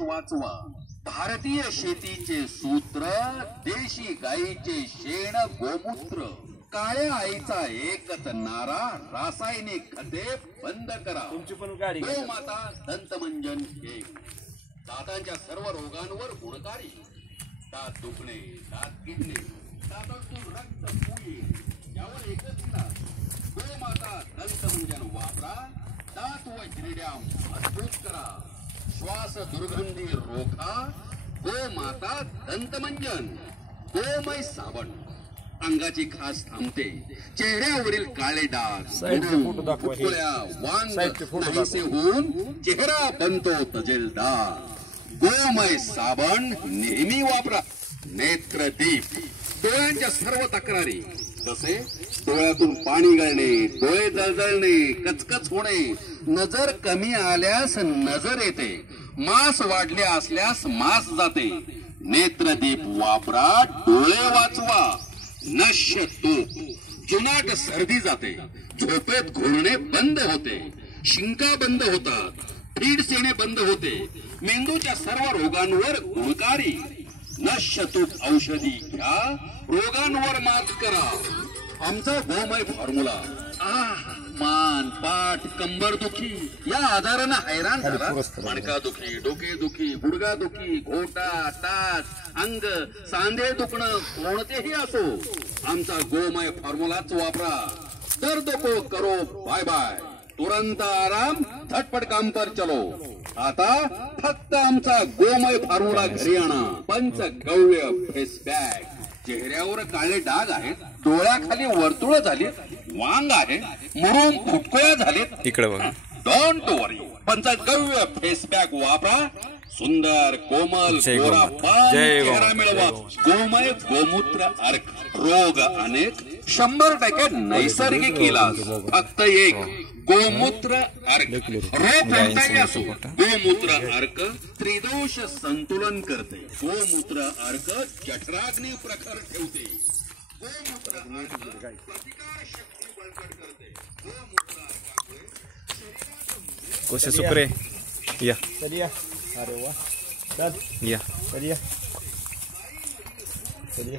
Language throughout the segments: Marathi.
वाचवा भारतीय शेतीचे सूत्र देशी गाईचे शेण गोमूत्र काळ्या आईचा एकच नारा रासायनिक खते बंद करा गोमाता दंतमंजन हे दातांच्या सर्व रोगांवर गुणकारी दात दुखणे दात किडणे दातातून रक्त फुले यावर एकच इलाज गोमाता दंतमंजन वापरा दात व हिरड्या मजबूत करा श्वास दुर्गंधी रोखा गोमाता दंतमंजन गोमय साबण अंगाची खास थांबते चेहऱ्यावरील काळे डाग वांग नाहीसे होऊन चेहरा बनतो तजेलदार गोमय साबण नेहमी वापरा नेत्रदीप डोळ्यांच्या सर्व तक्रारी जसे डोळ्यातून पाणी गळणे डोळे जळजळणे कचकच होणे नजर कमी आल्यास नजर येते मास वाढले असल्यास मास जाते नेत्रदीप वापरा डोळे वाचवा नश्य तूप जुनाट सर्दी जाते झोपेत घोरणे बंद होते शिंका बंद होतात फीड्स येणे बंद होते मेंदूच्या सर्व रोगांवर गुणकारी नश्य तूप औषधी घ्या रोगांवर मात करा आमचा गोमय फॉर्म्युला मान पाठ कंबर दुखी या आजारांना हैराण झाला मणका दुखी डोके दुखी गुडगा दुखी घोटा टाच अंग सांधे दुखणं कोणतेही असो आमचा गोमय फॉर्म्युलाच वापरा दर्द को करो बाय बाय तुरंत आराम झटपट काम पर चलो आता फक्त आमचा गोमय फॉर्म्युला घरी आणा पंचगव्य फेस पॅक चेहऱ्यावर काळे डाग आहेत डोळ्याखाली वर्तुळ झाली वांग आहे मुरुम फुटकुळ्या झालेत इकडे बघा don't worry panchagavya face pack वापरा सुंदर कोमल गोरा पान चेहरा मिळवा गोमय गोमूत्र अर्क रोग अनेक 100% नैसर्गिक इलाज फक्त एक गोमूत्र अर्क रोग कोणताही असो गोमूत्र अर्क त्रिदोष संतुलन करते गोमूत्र अर्क जठराग्नी प्रखर ठेवते गोमूत्र अर्क प्रतिकार शक्ती बळकट करते गोमूत्र अर्कामुळे शरीरात कोशे सुप्रे या चलिए अरे वाह चल या चलिए चलिए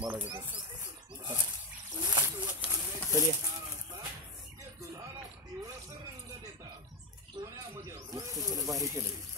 मला चलिए बाहेर केलं